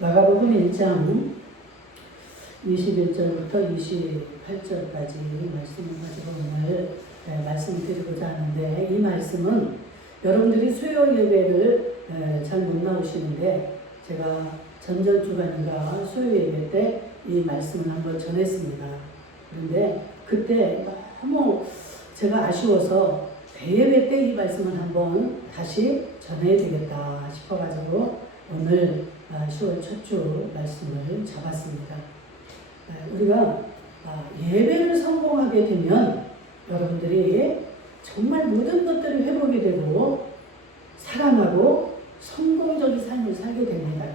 마가복음 1장 21절부터 28절까지 말씀을 가지고 오늘 말씀을 드리고자 하는데, 이 말씀은 여러분들이 수요 예배를 잘 못 나오시는데, 제가 전전 주간인가 수요 예배 때 이 말씀을 한번 전했습니다. 그런데 그때 너무 제가 아쉬워서 대예배 때 이 말씀을 한번 다시 전해야 되겠다 싶어가지고 오늘 10월 첫 주 말씀을 잡았습니다. 우리가 예배를 성공하게 되면 여러분들이 정말 모든 것들이 회복이 되고 살아나고 성공적인 삶을 살게 됩니다.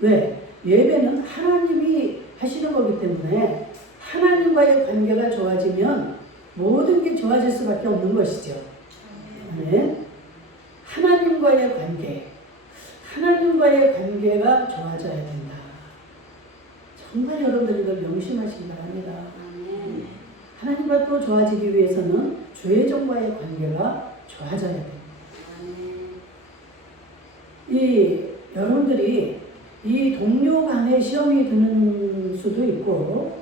왜? 예배는 하나님이 하시는 거기 때문에 하나님과의 관계가 좋아지면 모든 게 좋아질 수밖에 없는 것이죠. 네. 하나님과의 관계가 좋아져야 된다. 정말 여러분들 이걸 명심하시기 바랍니다. 하나님과 또 좋아지기 위해서는 죄종과의 관계가 좋아져야 됩니다. 여러분들이 이 동료 간에 시험이 드는 수도 있고,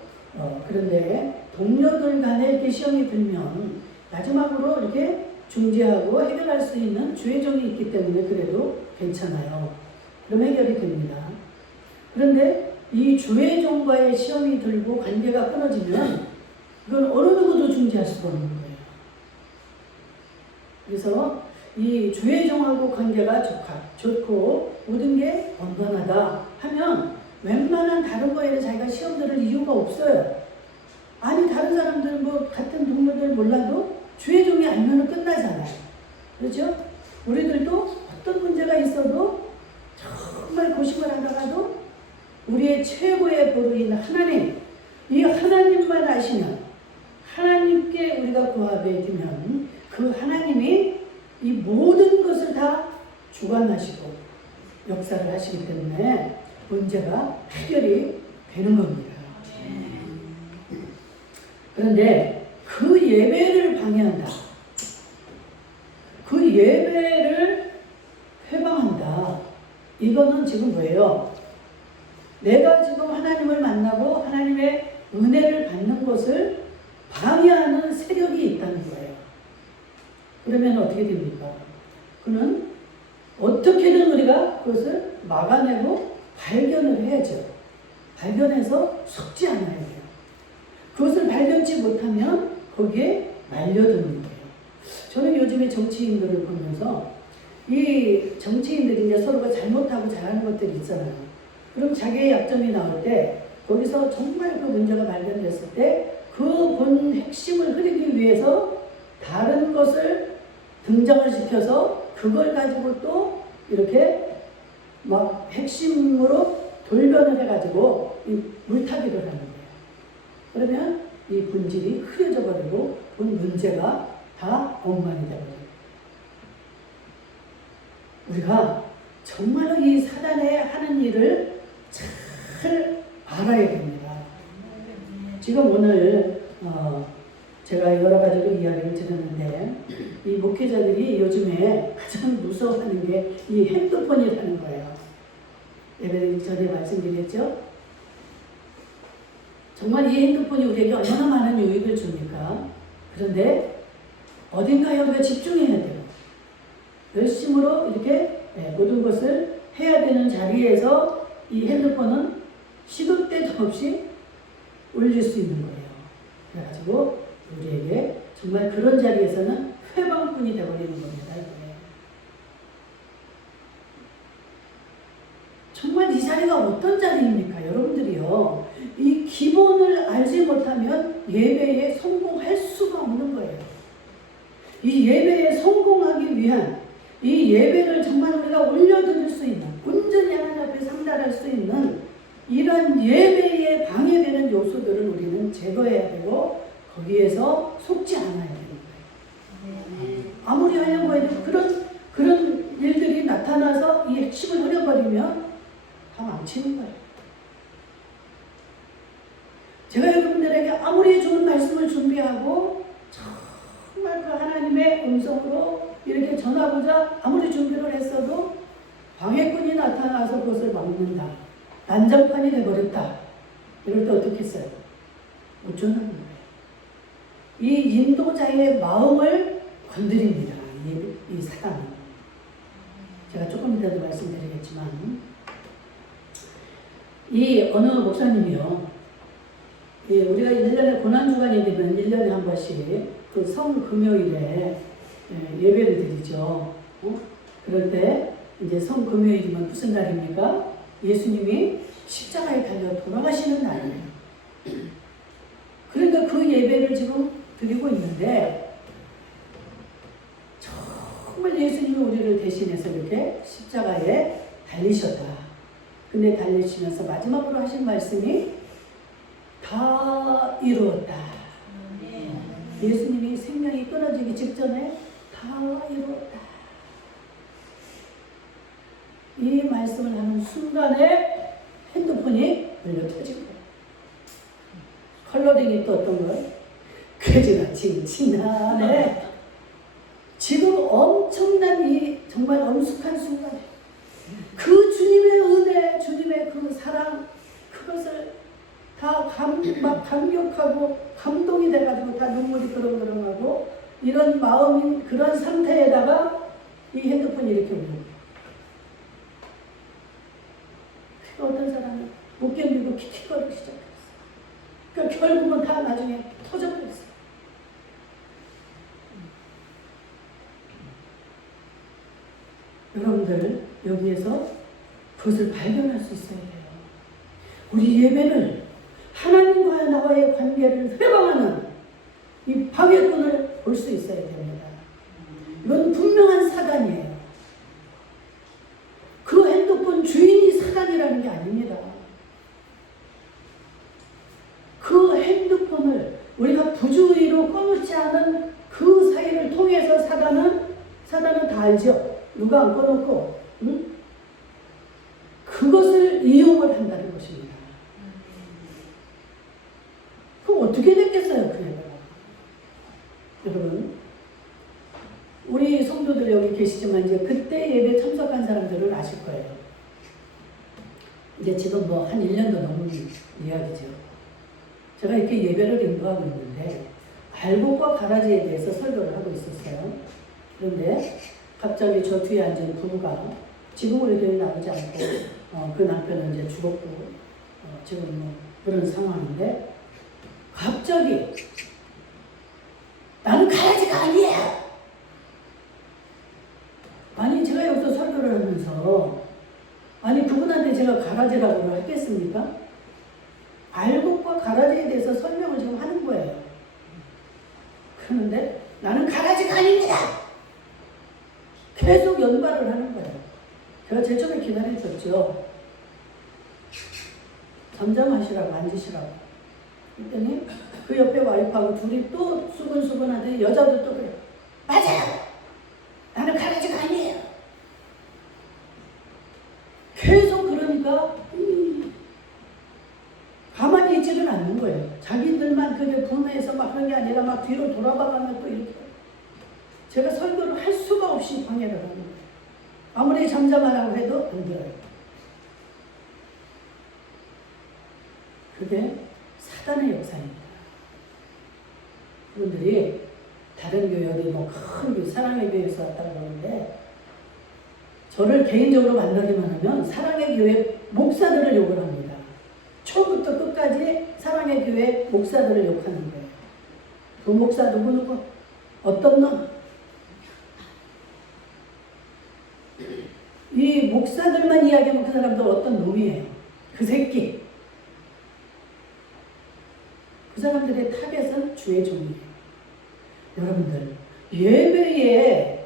그런데 동료들 간에 이렇게 시험이 들면 마지막으로 이렇게 중재하고 해결할 수 있는 주의종이 있기 때문에 그래도 괜찮아요. 그럼 해결이 됩니다. 그런데 이 주의종과의 시험이 들고 관계가 끊어지면 이건 어느 누구도 중재할 수가 없는 거예요. 그래서 이 주의종하고 관계가 좋고 모든 게 온전하다 하면 웬만한 다른 거에는 자기가 시험 들을 이유가 없어요. 아니 다른 사람들 같은 동료들 몰라도 주의종이 알면 끝나잖아요. 그렇죠? 우리들도 어떤 문제가 있어도 정말 고심을 하다가도 우리의 최고의 보루인 하나님, 이 하나님만 아시면, 하나님께 우리가 구하게 되면 그 하나님이 이 모든 것을 다 주관하시고 역사를 하시기 때문에 문제가 해결이 되는 겁니다. 그런데 그 예배를 방해한다, 그 예배를 회방한다, 이거는 지금 뭐예요? 내가 지금 하나님을 만나고 하나님의 은혜를 받는 것을 방해하는 세력이 있다는 거예요. 그러면 어떻게 됩니까? 그는 어떻게든 우리가 그것을 막아내고 발견을 해야죠. 발견해서 속지 않아야 돼요. 그것을 발견치 못하면 거기에 말려드는 거예요. 저는 요즘에 정치인들을 보면서 이 정치인들이 이제 서로가 잘못하고 잘하는 것들이 있잖아요. 그럼 자기의 약점이 나올 때 거기서 정말 그 문제가 발견됐을 때 그 본 핵심을 흐리기 위해서 다른 것을 등장을 시켜서 그걸 가지고 또 이렇게 막 핵심으로 돌변을 해가지고 물타기를 하는 거예요. 그러면 이 본질이 흐려져 버리고 본 문제가 다 엉망이 되버려요. 우리가 정말로 이 사단의 하는 일을 잘 알아야 됩니다. 지금 오늘 제가 여러 가지로 이야기를 드렸는데, 이 목회자들이 요즘에 가장 무서워하는 게 이 핸드폰이라는 거예요. 예배 전에 말씀드렸죠? 정말 이 핸드폰이 우리에게 얼마나 많은 유익을 줍니까? 그런데 어딘가에 우리가 집중해야 돼요. 열심으로 이렇게 모든 것을 해야 되는 자리에서 이 핸드폰은 시도 때도 없이 올릴 수 있는 거예요. 그래가지고 우리에게 정말 그런 자리에서는 회방꾼이 되어버리는 겁니다. 정말 이 자리가 어떤 자리입니까? 여러분들이요, 이 기본을 알지 못하면 예배에 성공할 수가 없는 거예요. 이 예배에 성공하기 위한, 이 예배를 정말 우리가 올려드릴 수 있는, 온전히 하나님 앞에 상달할 수 있는 이런 예배에 방해되는 요소들을 우리는 제거해야 되고 거기에서 속지 않아야 되는 거예요. 아무리 하려고 해도 그런 일들이 나타나서 이 핵심을 흐려버리면 다 망치는 거예요. 제가 여러분들에게 아무리 좋은 말씀을 준비하고 정말 그 하나님의 음성으로 이렇게 전하고자 아무리 준비를 했어도 방해꾼이 나타나서 그것을 막는다. 난장판이 돼버렸다. 이럴 때 어떻게 했어요? 어쩌는 거예요. 이 인도자의 마음을 건드립니다. 이 사단은. 제가 조금 이따도 말씀드리겠지만 이 어느 목사님이요. 우리가 1년에 고난주간이 되면 1년에 한 번씩 그 성금요일에 예배를 드리죠. 그럴 때 이제 성금요일이면 무슨 날입니까? 예수님이 십자가에 달려 돌아가시는 날이에요. 그러니까 그 예배를 지금 드리고 있는데 정말 예수님이 우리를 대신해서 이렇게 십자가에 달리셨다. 근데 달리시면서 마지막으로 하신 말씀이 다 이루었다. 예수님이 생명이 끊어지기 직전에 다 이루었다. 이 말씀을 하는 순간에 핸드폰이 울려 터진 거예요. 컬러링이 또 어떤 거예요? 그지나 칭칭하네. 지금 엄청난 이 정말 엄숙한 순간에 그 주님의 은혜, 주님의 그 사랑, 그것을 다 막 감격하고 감동이 돼가지고 다 눈물이 그렁그렁하고 이런 마음인 그런 상태에다가 이 핸드폰이 이렇게 오는 거예요. 어떤 사람은 못 견디고 킥킥거리기 시작했어요. 그러니까 결국은 다 나중에 터져버렸어요. 여러분들 여기에서 그것을 발견할 수 있어야 돼요. 우리 예배를 하나님과 나와의 관계를 회방하는 이 방해꾼을 볼 수 있어야 됩니다. 이건 분명한 사단이에요. 그 핸드폰 주인이 사단이라는 게 아닙니다. 그 핸드폰을 우리가 부주의로 꺼놓지 않은 그 사이를 통해서 사단은 다 알죠. 누가 안 꺼놓고 그것을 이용을 한다는 것입니다. 그럼 어떻게 됐겠어요? 여러분 우리 성도들 여기 계시지만 이제 그때 예배 참석한 사람들은 아실 거예요. 이제 지금 뭐 한 1년도 넘은 이야기죠. 제가 이렇게 예배를 인도하고 있는데 알곡과 가라지에 대해서 설교를 하고 있었어요. 그런데 갑자기 저 뒤에 앉은 부부가 지금 우리 교회 나오지 않고 그 남편은 이제 죽었고 지금 뭐 그런 상황인데 갑자기 나는 가라지가 아니야. 아니 제가 여기서 설교를 하면서 아니 그분한테 제가 가라지라고 하겠습니까? 알곡과 가라지에 대해서 설명을 지금 하는 거예요. 그런데 나는 가라지가 아닙니다. 계속 연발을 하는 거예요. 제가 제일 처음에 기다려줬죠. 잠잠하시라고 앉으시라고. 그랬더니 그 옆에 와이프하고 둘이 또 수근수근하더니 여자도 또 그래요. 맞아요. 나는 가라지가 아니에요. 계속 그러니까 가만히 있지는 않는 거예요. 자기들만 그게 분해해서 막 그런 게 아니라 막 뒤로 돌아가면 또 이렇게 제가 설교를 할 수가 없이 방해를 하는 거예요. 아무리 잠잠하라고 해도 안 들어요. 그게 사단의 역사입니다. 여러분들이 다른 교회 어디 뭐 큰 사랑의 교회에서 왔다고 그러는데 저를 개인적으로 만나기만 하면 사랑의 교회 목사들을 욕을 합니다. 처음부터 끝까지 사랑의 교회 목사들을 욕하는 거예요. 그 목사 누구누구 어떤 놈 이 목사들만 이야기하면 그 사람도 어떤 놈이에요. 그 새끼. 그 사람들의 타겟은 주의 종이에요. 여러분들 예배의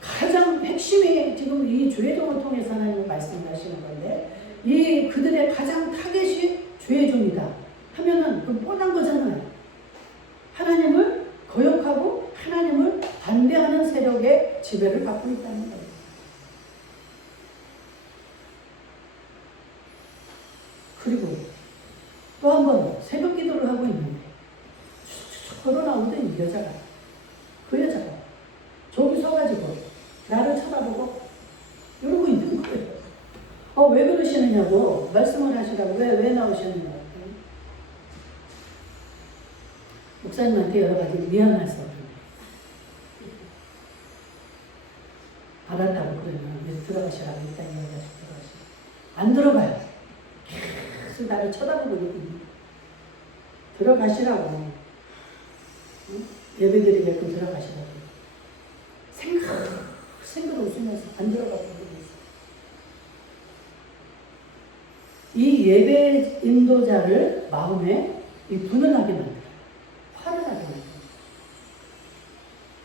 가장 핵심이 지금 이 주의 종을 통해서 하나님을 말씀하시는 건데 이 그들의 가장 타겟이 주의 종이다 하면은 그 뻔한 거잖아요. 하나님을 거역하고 하나님을 반대하는 세력의 지배를 받고 있다는 거예요. 그리고 또 한 번 새벽 기도를 하고 있는데 걸어나오던 이 여자가 그 여자가 저기 서가지고 나를 쳐다보고 이러고 있는 거예요. 왜 그러시느냐고 들어가시라고. 왜 나오셨는가 했더니 목사님한테 여러 가지 미안해서 알았다고 그러면 이제 들어가시라고 일단 이야기하시고 들어가시고 안 들어가요. 계속 나를 쳐다보고 있거든요. 들어가시라고. 응? 예배드리게끔 들어가시라고. 생각 웃으면서 안 들어가고 그러면서. 이 예배 인도자를 마음에 이 분을하게 만들어요. 화를 나게 만들어요.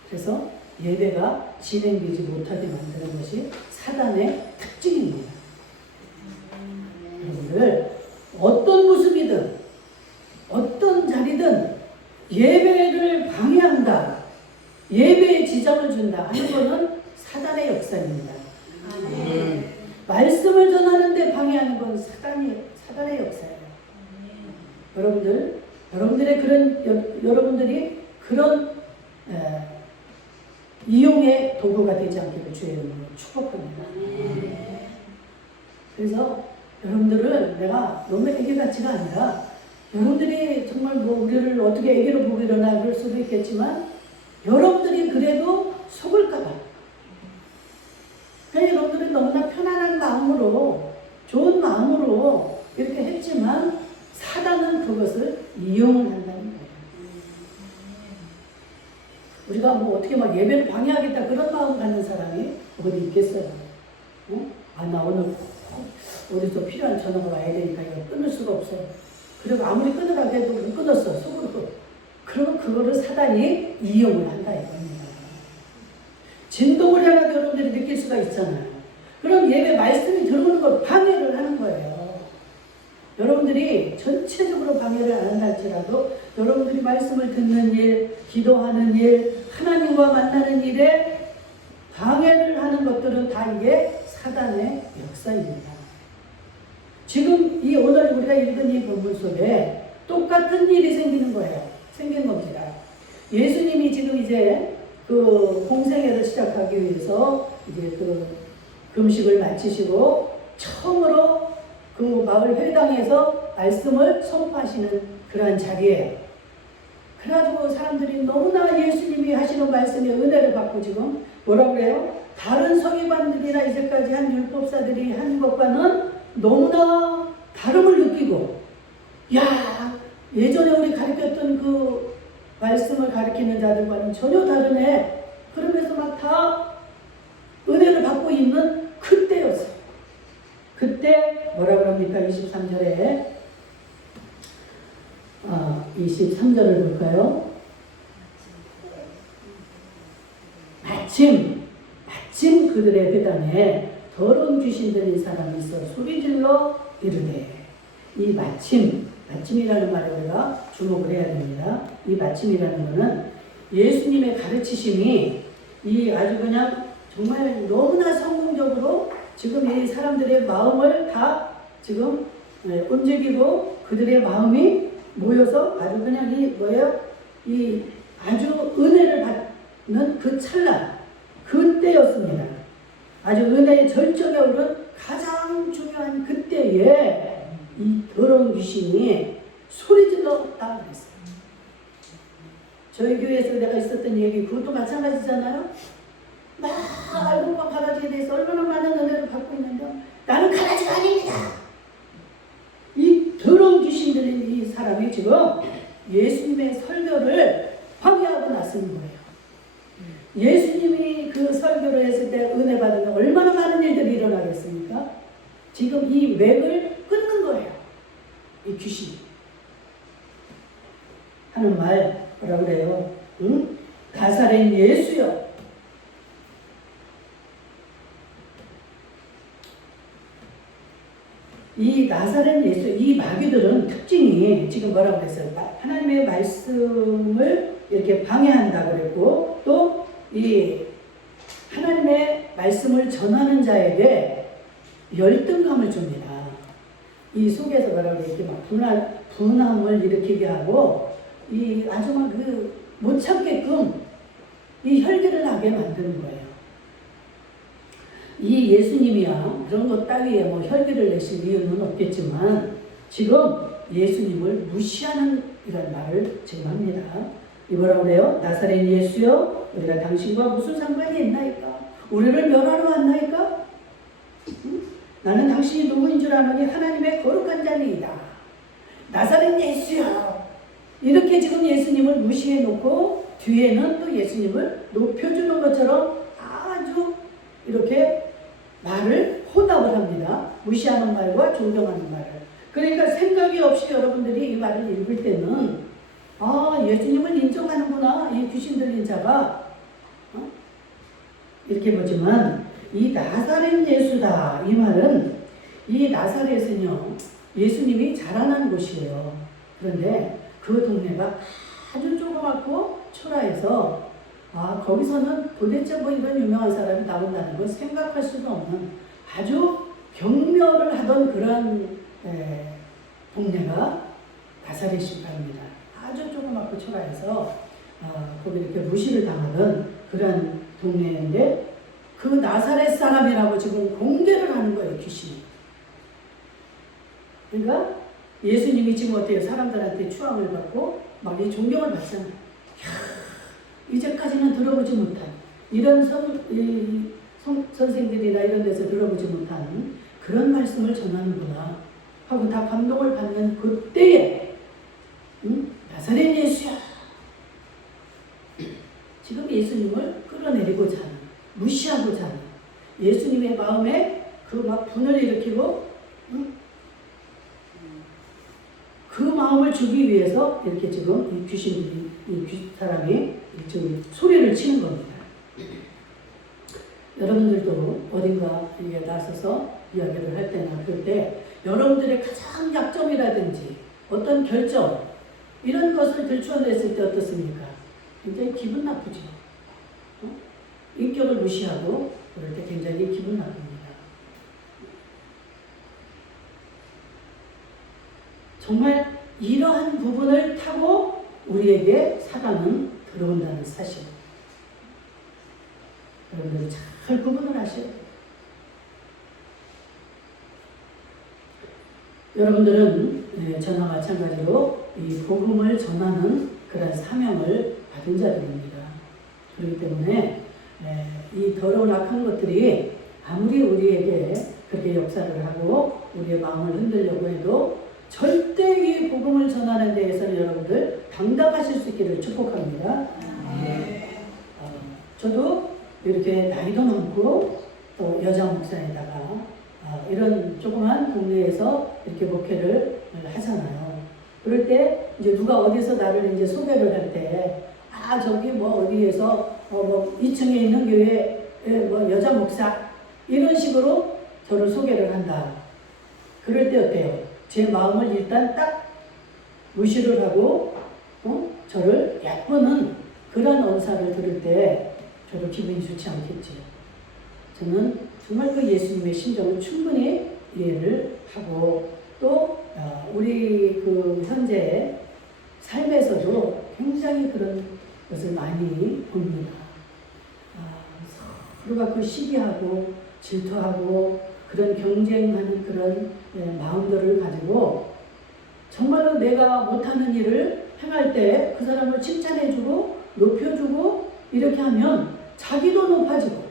그래서 예배가 진행되지 못하게 만드는 것이 사단의 특징입니다. 여러분들 어떤 모습이든 어떤 자리든 예배를 방해한다, 예배에 지장을 준다 하는 것은 사단의 역사입니다. 말씀을 전하는데 방해하는 건 사단의 역사예요. 여러분들이 그런 이용의 도구가 되지 않기를 주의 이름으로 축복합니다. 그래서 여러분들은 내가 너무 애기 같지가 아니라 여러분들이 정말 우리를 어떻게 애기로 보기로나 그럴 수도 있겠지만 여러분들이 그래도 속을까봐 그냥 여러분들이 너무나 편안한 마음으로 좋은 마음으로 이렇게 했지만 사단은 그것을 이용을 한다는 거예요. 우리가 어떻게 막 예배를 방해하겠다 그런 마음 갖는 사람이 어디 있겠어요? 나 오늘 어디서 필요한 전화가 와야 되니까 이거 끊을 수가 없어. 그리고 아무리 끊으라고 해도 못 끊었어, 속으로. 그러면 그거를 사단이 이용을 한다 이겁니다. 진동을 해라도 여러분들이 느낄 수가 있잖아요. 그럼 예배 말씀이 들어오는 걸 방해를 하는 거예요. 여러분들이 전체적으로 방해를 안 한다 할지라도 여러분들이 말씀을 듣는 일, 기도하는 일, 하나님과 만나는 일에 방해를 하는 것들은 다 이게 사단의 역사입니다. 지금 오늘 우리가 읽은 이 본문 속에 똑같은 일이 생기는 거예요. 생긴 겁니다. 예수님이 지금 이제 그 공생애를 시작하기 위해서 이제 그 금식을 마치시고 처음으로 그 마을 회당에서 말씀을 선포하시는 그러한 자리에 그래가지고 사람들이 너무나 예수님이 하시는 말씀에 은혜를 받고 지금 뭐라고 그래요? 다른 서기관들이나 이제까지 한 율법사들이 한 것과는 너무나 다름을 느끼고 야 예전에 우리 가르쳤던 그 말씀을 가르치는 자들과는 전혀 다르네. 그러면서 막 다 은혜를 받고 있는 그때였어요. 그때 뭐라 그럽니까? 23절에 23절을 볼까요? 마침 그들의 회당에 더러운 귀신 들린 사람이 있어 소리질러 이르되 이 마침이라는 말에 우리가 주목을 해야 됩니다. 이 마침이라는 것은 예수님의 가르치심이 이 아주 그냥 정말 너무나 성공적으로 지금 이 사람들의 마음을 다 지금 움직이고 그들의 마음이 모여서 아주 그냥 이 아주 은혜를 받는 그 찰나 그때였습니다. 아주 은혜의 절정에 오른 가장 중요한 그때에 이 더러운 귀신이 소리질렀다 그랬어요. 저희 교회에서 내가 있었던 얘기 그것도 마찬가지잖아요. 막 알곡과 가라지에 대해서 얼마나 많은 은혜를 받고 있는데 나는 가라지가 아닙니다. 이 더러운 귀신 들린 이 사람이 지금 예수님의 설교를 방해하고 나서는 거예요. 예수님이 그 설교를 했을 때 은혜 받으면 얼마나 많은 일들이 일어나겠습니까? 지금 이 맥을 끊는 거예요. 이 귀신 하는 말 뭐라고 그래요? 응? 나사렛 예수여 이 나사렛 예수 이 마귀들은 특징이 지금 뭐라고 그랬어요? 하나님의 말씀을 이렇게 방해한다 그랬고 또 이 하나님의 말씀을 전하는 자에게 열등감을 줍니다. 이 속에서 뭐라고 이렇게 막 분함을 일으키게 하고 이 아주 막 못 참게끔 이 혈기를 나게 만드는 거예요. 이 예수님이야 그런 것 따위에 뭐 혈기를 내실 이유는 없겠지만 지금 예수님을 무시하는 이런 말을 지금 합니다. 뭐라고 그래요? 나사렛 예수여, 우리가 당신과 무슨 상관이 있나이까? 우리를 멸하러 왔나이까? 나는 당신이 누구인 줄 아노니 하나님의 거룩한 자니이다. 나사렛 예수여. 이렇게 지금 예수님을 무시해 놓고 뒤에는 또 예수님을 높여주는 것처럼 아주 이렇게 말을 혼합을 합니다. 무시하는 말과 존경하는 말을. 그러니까 생각이 없이 여러분들이 이 말을 읽을 때는 예수님을 인정하는구나, 이 귀신 들린 자가. 이렇게 보지만 이 나사렛 예수다, 이 말은, 이 나사렛은요 예수님이 자라난 곳이에요. 그런데 그 동네가 아주 조그맣고 초라해서 거기서는 도대체 뭐 이런 유명한 사람이 나온다는 걸 생각할 수도 없는 아주 경멸을 하던 그런 동네가 나사렛입니다. 아주 조그맣고 초라해서 거기 이렇게 무시를 당하던 그런 동네인데, 그 나사렛 사람이라고 지금 공개를 하는 거예요, 귀신이. 그러니까 예수님이 지금 어때요? 사람들한테 추앙을 받고 막 이 존경을 받잖아요. 이제까지는 들어보지 못한 이런 선생들이나 이런 데서 들어보지 못한 그런 말씀을 전하는구나 하고 다 감동을 받는 그때에 나사렛 예수야. 지금 예수님을 끌어내리고자 하는, 무시하고자 하는 예수님의 마음에 그 막 분을 일으키고 그 마음을 주기 위해서 이렇게 지금 이 귀신들이, 이 사람이 지금 소리를 치는 겁니다. 여러분들도 어딘가 이게 나서서 이야기를 할 때나 그럴 때 여러분들의 가장 약점이라든지 어떤 결정, 이런 것을 들추어냈을 때 어떻습니까? 굉장히 기분 나쁘죠. 인격을 무시하고 그럴 때 굉장히 기분 나쁩니다. 정말 이러한 부분을 타고 우리에게 사단은 들어온다는 사실. 여러분들이 잘 구분을 하셔야 돼요. 여러분들은 저나 마찬가지로 이 복음을 전하는 그런 사명을 받은 자들입니다. 그렇기 때문에 이 더러운 악한 것들이 아무리 우리에게 그렇게 역사를 하고 우리의 마음을 흔들려고 해도 절대 이 복음을 전하는 데에서는 여러분들 당당하실 수 있기를 축복합니다. 저도 이렇게 나이도 많고 또 여자 목사에다가 이런 조그만 동네에서 이렇게 목회를 하잖아요. 그럴 때 이제 누가 어디서 나를 이제 소개를 할 때 저기 뭐 어디에서 뭐 2층에 있는 교회 뭐 여자 목사 이런 식으로 저를 소개를 한다. 그럴 때 어때요? 제 마음을 일단 딱 무시를 하고 저를 얕보는 그런 언사를 들을 때 저도 기분이 좋지 않겠죠. 저는 정말 그 예수님의 심정을 충분히 이해를 하고 또 우리 그 현재 삶에서도 굉장히 그런 것을 많이 봅니다. 서로가 그 시기하고 질투하고 그런 경쟁하는 그런 마음들을 가지고 정말로 내가 못하는 일을 행할 때 그 사람을 칭찬해주고 높여주고 이렇게 하면 자기도 높아지고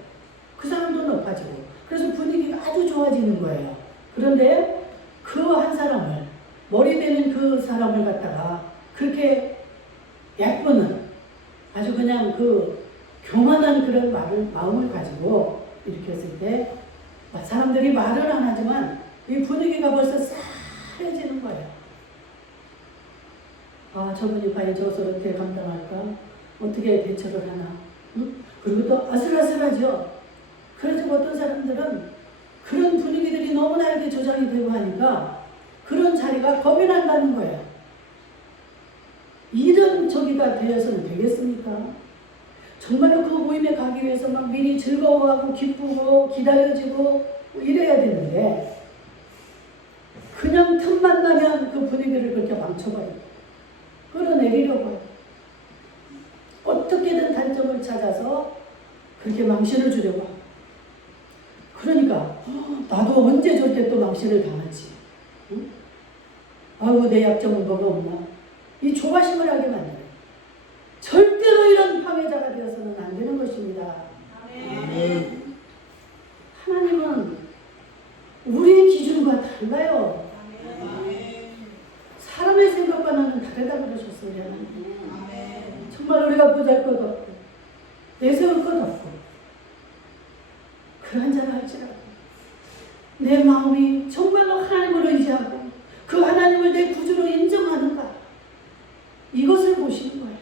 그 사람도 높아지고 그래서 분위기가 아주 좋아지는 거예요. 그런데 그 한 사람을, 머리 되는 그 사람을 갖다가 그렇게 얕보는 아주 그냥 그 교만한 그런 마음을 가지고 이렇게 했을 때 사람들이 말을 안 하지만 이 분위기가 벌써 싸해지는 거예요. 저분이 과연 저것을 어떻게 감당할까? 어떻게 대처를 하나? 그리고 또 아슬아슬하죠. 그래서 어떤 사람들은 그런 분위기들이 너무나 이렇게 조장이 되고 하니까 그런 자리가 겁이 난다는 거예요. 이런 저기가 되어서는 되겠습니까? 정말로 그 모임에 가기 위해서 막 미리 즐거워하고 기쁘고 기다려지고 이래야 되는데 그냥 틈만 나면 그 분위기를 그렇게 망쳐버려요. 끌어내리려고 해요. 어떻게든 단점을 찾아서 그렇게 망신을 주려고 하고. 그러니까 나도 언제 저렇게 또 망신을 당하지? 응? 내 약점은 뭐가 없나? 이 조바심을 하게 만들어요. 절대로 이런 방해자가 되어서는 안 되는 것입니다. 아멘. 하나님은 우리의 기준과 달라요. 아멘. 사람의 생각과 나는 다르다 그러셨어요. 하나님. 아멘. 정말 우리가 보잘 것 없고 내세울 것 없고 그러한 자라 할지라도 내 마음이 정말로 하나님을 의지하고 그 하나님을 내 구주로 인정하는가, 이것을 보시는 거예요.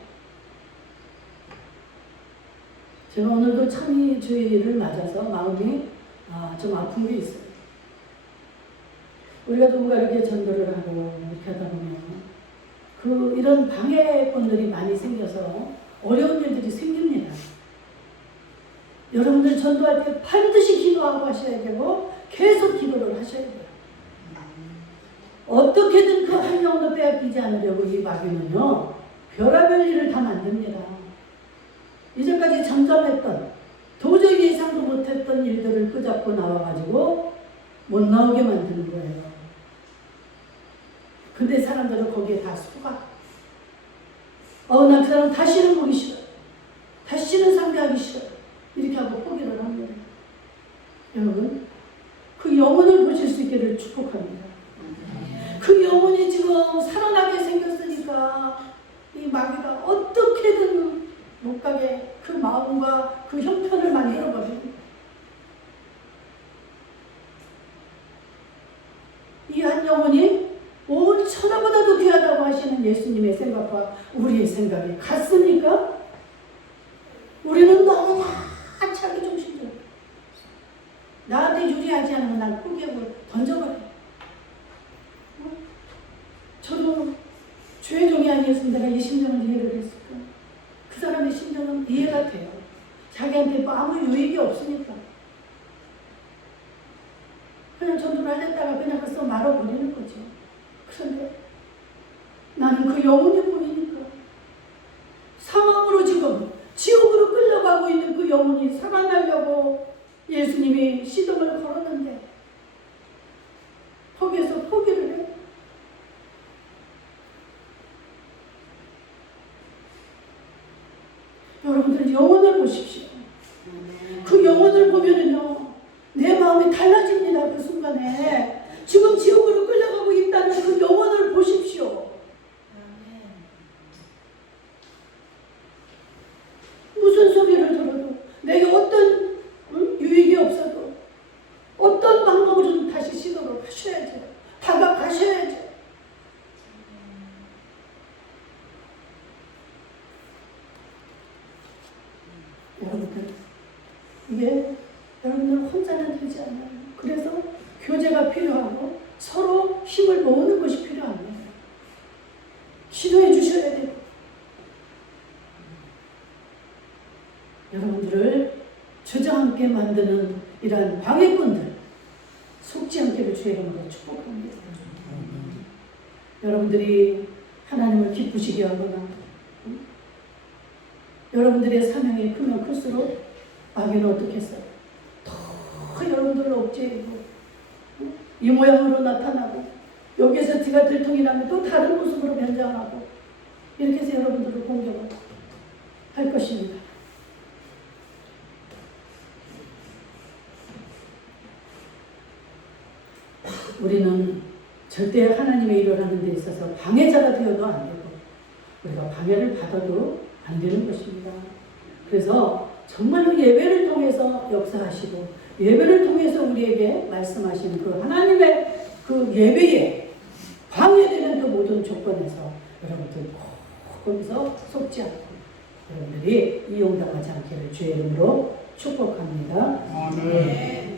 제가 오늘도 참의주의를 맞아서 마음이 좀 아픈 게 있어요. 우리가 누군가 이렇게 전도를 하고 이렇게 하다 보면 이런 방해권들이 많이 생겨서 어려운 일들이 생깁니다. 여러분들 전도할 때 반드시 기도하고 하셔야 되고 계속 기도를 하셔야 돼요. 어떻게든 그 한 영혼도 빼앗기지 않으려고 이 마귀는요, 별의별 일을 다 만듭니다. 이제까지 잠잠했던, 도저히 예상도 못했던 일들을 끄잡고 나와가지고 못 나오게 만드는 거예요. 근데 사람들은 거기에 다 속아. 난 그 사람 다시는 보기 싫어. 다시는 상대하기 싫어. 이렇게 하고 포기를 합니다. 여러분, 그 영혼을 보실 수 있기를 축복합니다. 그 영혼이 지금 살아나게 생겼으니까 이 마귀가 어떻게든 못 가게 그 마음과 그 형편을 만들어버립니다. 이 한 영혼이 온 천하보다도 귀하다고 하시는 예수님의 생각과 우리의 생각이 같습니까? 우리는 너무나 자기 중심적이야. 나한테 유리하지 않으면 난 포기하고 던져버려. 저도 주의 종이 아니었으면 내가 이 심정을 이해를 했을까? 그 사람의 심정은 이해가 돼요. 자기한테 뭐 아무 유익이 없으니까. 그냥 전도를 하려다가 그냥 벌써 말아버리는 거죠. 그런데 나는 그 영혼이 보이니까 상황으로 지금 지옥으로 끌려가고 있는 그 영혼이 살아나려고 예수님이 시동을 걸었는데 거기에서 포기를 해. 여러분들 영혼을 보십시오. 그 영혼을 보면은요, 내 마음이 달라집니다. 그 순간에 지금 지옥으로 끌려가고 있다는 그 영혼을 보십시오. 무슨 소리를 들어도 내게 어떤 유익이 없어도 어떤 방법으로든 다시 시도를 하셔야죠. 다가가셔야죠. 여러분들, 이게 여러분들 혼자는 되지 않아요. 그래서 교제가 필요하고 서로 힘을 모으는 것이 필요합니다. 기도해 주셔야 돼요. 여러분들을 주저앉게 만드는 이러한 방해꾼들 속지 않기를 주의 이름으로 축복합니다. 여러분들이 하나님을 기쁘시게 하거나 여러분들의 사명이 크면 클수록 마귀는 어떻게 했어요? 더 여러분들을 억제하고 이 모양으로 나타나고 여기에서 뒤가 들통이 나면 또 다른 모습으로 변장하고 이렇게 해서 여러분들을 공격을 할 것입니다. 우리는 절대 하나님의 일을 하는 데 있어서 방해자가 되어도 안 되고 우리가 방해를 받아도 안 되는 것입니다. 그래서 정말로 예배를 통해서 역사하시고 예배를 통해서 우리에게 말씀하시는 그 하나님의 그 예배에 방해되는 그 모든 조건에서 여러분들 꼭 거기서 속지 않고 여러분들이 이용당하지 않기를 주의 이름으로 축복합니다. 아멘.